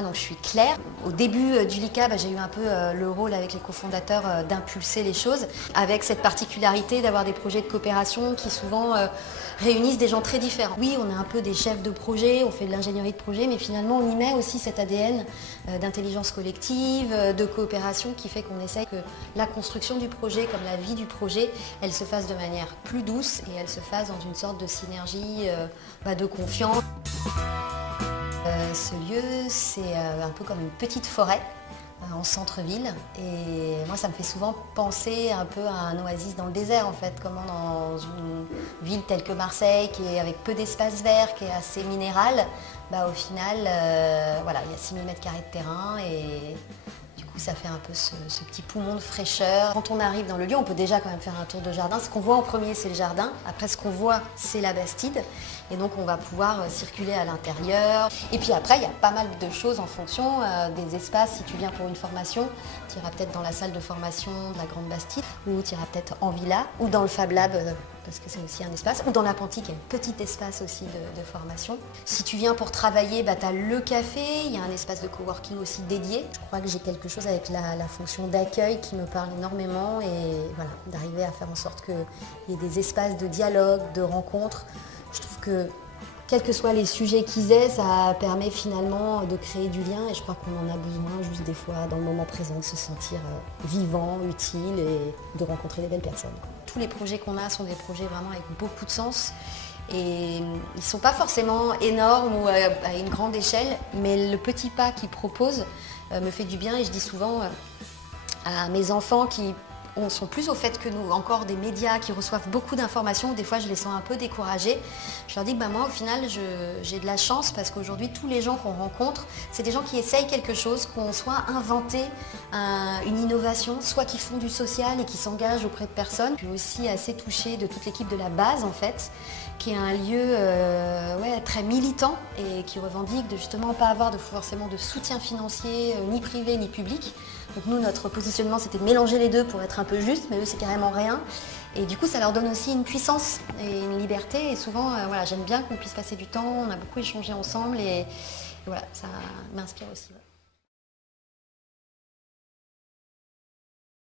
moi, donc, je suis Claire. Au début du LICA, j'ai eu un peu le rôle avec les cofondateurs d'impulser les choses, avec cette particularité d'avoir des projets de coopération qui souvent réunissent des gens très différents. Oui, on est un peu des chefs de projet, on fait de l'ingénierie de projet, mais finalement on y met aussi cet ADN d'intelligence collective, de coopération qui fait qu'on essaye que la construction du projet, comme la vie du projet, elle se fasse de manière plus douce et elle se fasse dans une sorte de synergie, de confiance. Ce lieu, c'est un peu comme une petite forêt en centre-ville et moi ça me fait souvent penser un peu à un oasis dans le désert en fait, comment dans une ville telle que Marseille qui est avec peu d'espace vert, qui est assez minéral, au final voilà, il y a 6000 m² de terrain et du coup ça fait un peu ce petit poumon de fraîcheur. Quand on arrive dans le lieu, on peut déjà quand même faire un tour de jardin. Ce qu'on voit en premier, c'est le jardin. Après, ce qu'on voit, c'est la Bastide. Et donc, on va pouvoir circuler à l'intérieur. Et puis après, il y a pas mal de choses en fonction des espaces. Si tu viens pour une formation, tu iras peut-être dans la salle de formation de la Grande Bastide, ou tu iras peut-être en villa, ou dans le Fab Lab, parce que c'est aussi un espace, ou dans l'Appentis, qui est un petit espace aussi de formation. Si tu viens pour travailler, tu as le café, il y a un espace de coworking aussi dédié. Je crois que j'ai quelque chose avec la fonction d'accueil qui me parle énormément et voilà, d'arriver à faire en sorte qu'il y ait des espaces de dialogue, de rencontres. Je trouve que, quels que soient les sujets qu'ils aient, ça permet finalement de créer du lien et je crois qu'on en a besoin juste des fois dans le moment présent, de se sentir vivant, utile et de rencontrer des belles personnes. Tous les projets qu'on a sont des projets vraiment avec beaucoup de sens et ils ne sont pas forcément énormes ou à une grande échelle, mais le petit pas qu'ils proposent me fait du bien et je dis souvent à mes enfants qui sont plus au fait que nous, encore des médias qui reçoivent beaucoup d'informations, des fois je les sens un peu découragés. Je leur dis que moi au final j'ai de la chance parce qu'aujourd'hui tous les gens qu'on rencontre, c'est des gens qui essayent quelque chose, qu'on soit inventé une innovation, soit qui font du social et qui s'engagent auprès de personnes. Je suis aussi assez touchée de toute l'équipe de la base en fait, qui est un lieu très militant et qui revendique de justement pas avoir forcément de soutien financier, ni privé ni public. Donc nous, notre positionnement, c'était de mélanger les deux pour être un peu juste, mais eux, c'est carrément rien. Et du coup, ça leur donne aussi une puissance et une liberté. Et souvent, j'aime bien qu'on puisse passer du temps, on a beaucoup échangé ensemble et voilà, ça m'inspire aussi. Ouais.